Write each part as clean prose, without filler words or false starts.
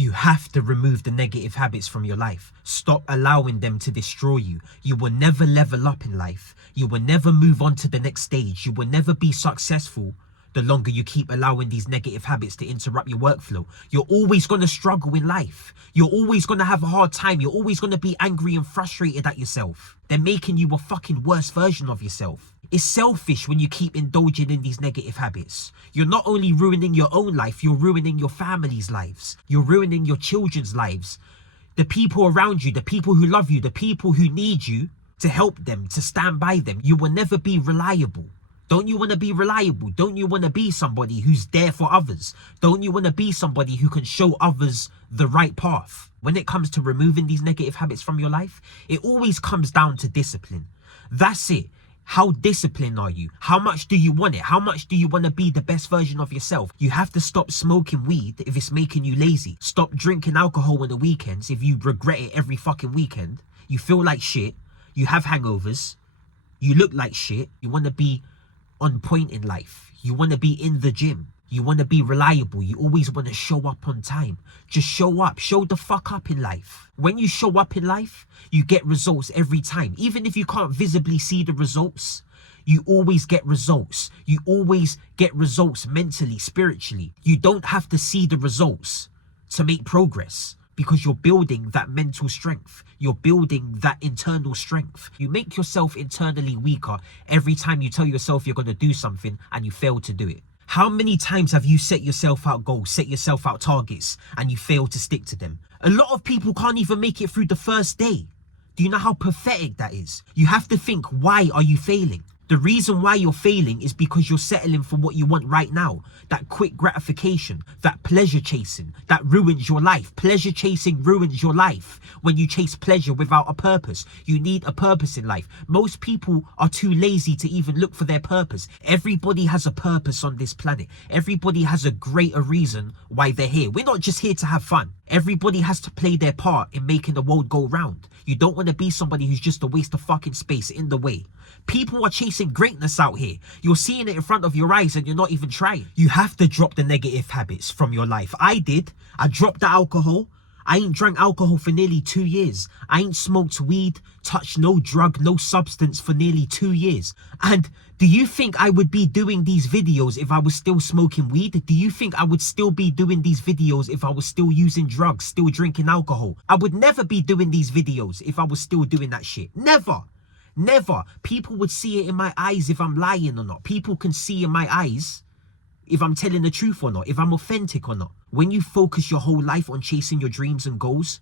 You have to remove the negative habits from your life. Stop allowing them to destroy you. You will never level up in life. You will never move on to the next stage. You will never be successful the longer you keep allowing these negative habits to interrupt your workflow. You're always going to struggle in life. You're always going to have a hard time. You're always going to be angry and frustrated at yourself. They're making you a fucking worse version of yourself. It's selfish when you keep indulging in these negative habits. You're not only ruining your own life, you're ruining your family's lives. You're ruining your children's lives. The people around you, the people who love you, the people who need you to help them, to stand by them. You will never be reliable. Don't you want to be reliable? Don't you want to be somebody who's there for others? Don't you want to be somebody who can show others the right path? When it comes to removing these negative habits from your life, it always comes down to discipline. That's it. How disciplined are you? How much do you want it? How much do you want to be the best version of yourself? You have to stop smoking weed if it's making you lazy. Stop drinking alcohol on the weekends if you regret it every fucking weekend. You feel like shit. You have hangovers. You look like shit. You want to be on point in life. You want to be in the gym. You want to be reliable. You always want to show up on time. Just show up. Show the fuck up in life. When you show up in life, you get results every time. Even if you can't visibly see the results, you always get results. You always get results mentally, spiritually. You don't have to see the results to make progress, because you're building that mental strength. You're building that internal strength. You make yourself internally weaker every time you tell yourself you're going to do something and you fail to do it. How many times have you set yourself out goals, set yourself out targets, and you fail to stick to them? A lot of people can't even make it through the first day. Do you know how pathetic that is? You have to think, why are you failing? The reason why you're failing is because you're settling for what you want right now. That quick gratification, that pleasure chasing, that ruins your life. Pleasure chasing ruins your life when you chase pleasure without a purpose. You need a purpose in life. Most people are too lazy to even look for their purpose. Everybody has a purpose on this planet. Everybody has a greater reason why they're here. We're not just here to have fun. Everybody has to play their part in making the world go round. You don't want to be somebody who's just a waste of fucking space in the way. People are chasing greatness out here. You're seeing it in front of your eyes and you're not even trying. You have to drop the negative habits from your life. I did. I dropped the alcohol. I ain't drank alcohol for nearly 2 years. I ain't smoked weed, touched no drug, no substance for nearly 2 years. And do you think I would be doing these videos if I was still smoking weed? Do you think I would still be doing these videos if I was still using drugs, still drinking alcohol? I would never be doing these videos if I was still doing that shit. Never. Never. People would see it in my eyes if I'm lying or not. People can see in my eyes if I'm telling the truth or not, if I'm authentic or not. When you focus your whole life on chasing your dreams and goals,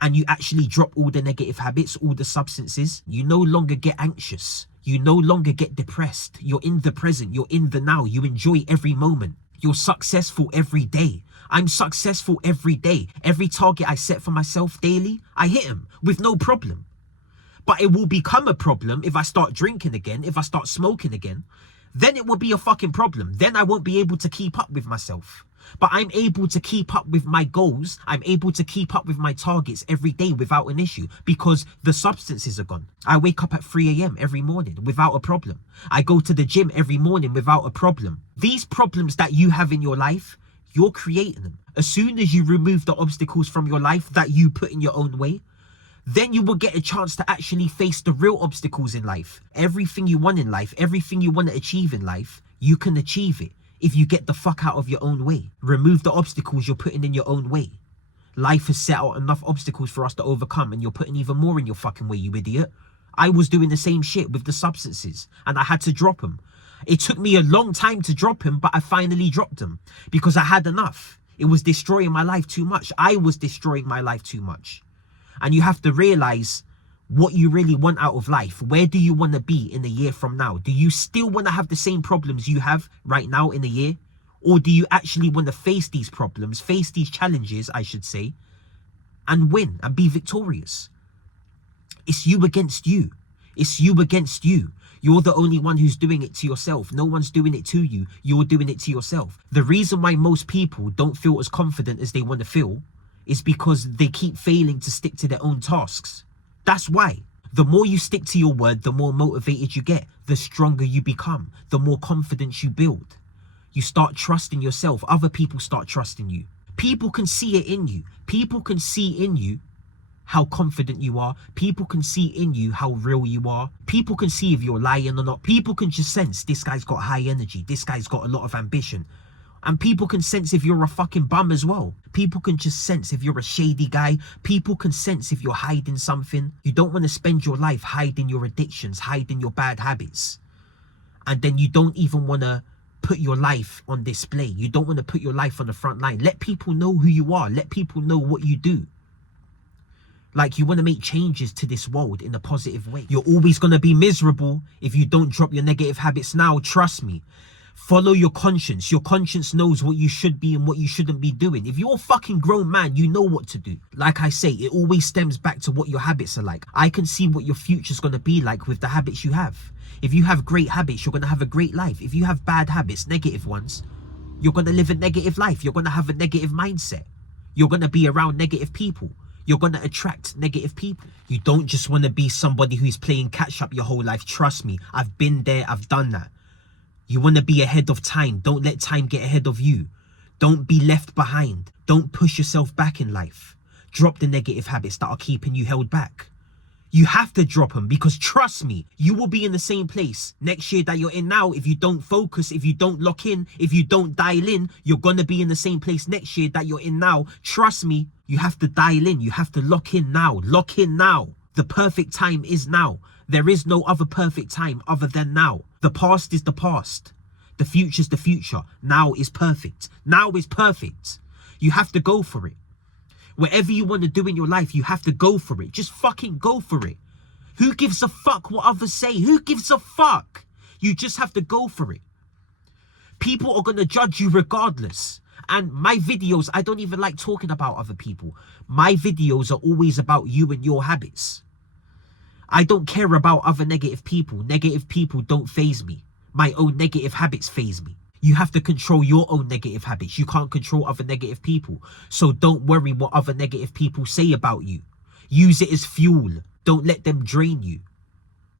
and you actually drop all the negative habits, all the substances, you no longer get anxious. You no longer get depressed. You're in the present. You're in the now. You enjoy every moment. You're successful every day. I'm successful every day. Every target I set for myself daily, I hit them with no problem. But it will become a problem if I start drinking again, if I start smoking again. Then it will be a fucking problem. Then I won't be able to keep up with myself. But I'm able to keep up with my goals. I'm able to keep up with my targets every day without an issue because the substances are gone. I wake up at 3 a.m. every morning without a problem. I go to the gym every morning without a problem. These problems that you have in your life, you're creating them. As soon as you remove the obstacles from your life that you put in your own way, then you will get a chance to actually face the real obstacles in life. Everything you want in life, everything you want to achieve in life, you can achieve it if you get the fuck out of your own way. Remove the obstacles you're putting in your own way. Life has set out enough obstacles for us to overcome and you're putting even more in your fucking way, you idiot. I was doing the same shit with the substances and I had to drop them. It took me a long time to drop them, but I finally dropped them because I had enough. It was destroying my life too much. I was destroying my life too much. And you have to realize what you really want out of life. Where do you want to be in a year from now? Do you still want to have the same problems you have right now in a year? Or do you actually want to face these problems, face these challenges, I should say, and win and be victorious? It's you against you. It's you against you. You're the only one who's doing it to yourself. No one's doing it to you. You're doing it to yourself. The reason why most people don't feel as confident as they want to feel is because they keep failing to stick to their own tasks. That's why. The more you stick to your word, the more motivated you get, the stronger you become, the more confidence you build. You start trusting yourself. Other people start trusting you People can see it in you. People can see in you how confident you are. People can see in you how real you are. People can see if you're lying or not. People can just sense this guy's got high energy. This guy's got a lot of ambition. And people can sense if you're a fucking bum as well. People can just sense if you're a shady guy. People can sense if you're hiding something. You don't want to spend your life hiding your addictions, hiding your bad habits. And then you don't even want to put your life on display. You don't want to put your life on the front line. Let people know who you are. Let people know what you do. Like, you want to make changes to this world in a positive way. You're always going to be miserable if you don't drop your negative habits now. Trust me. Follow your conscience. Your conscience knows what you should be and what you shouldn't be doing. If you're a fucking grown man, you know what to do. Like I say, it always stems back to what your habits are like. I can see what your future's going to be like with the habits you have. If you have great habits, you're going to have a great life. If you have bad habits, negative ones, you're going to live a negative life. You're going to have a negative mindset. You're going to be around negative people. You're going to attract negative people. You don't just want to be somebody who's playing catch up your whole life. Trust me, I've been there, I've done that. You want to be ahead of time. Don't let time get ahead of you. Don't be left behind. Don't push yourself back in life. Drop the negative habits that are keeping you held back. You have to drop them, because trust me, you will be in the same place next year that you're in now. If you don't focus, if you don't lock in, if you don't dial in, you're going to be in the same place next year that you're in now. Trust me, you have to dial in. You have to lock in now. Lock in now. The perfect time is now. There is no other perfect time other than now. The past is the past. The future's the future. Now is perfect. Now is perfect. You have to go for it. Whatever you want to do in your life, you have to go for it. Just fucking go for it. Who gives a fuck what others say? Who gives a fuck? You just have to go for it. People are going to judge you regardless. And my videos, I don't even like talking about other people. My videos are always about you and your habits. I don't care about other negative people. Negative people don't faze me. My own negative habits faze me. You have to control your own negative habits. You can't control other negative people. So don't worry what other negative people say about you. Use it as fuel. Don't let them drain you.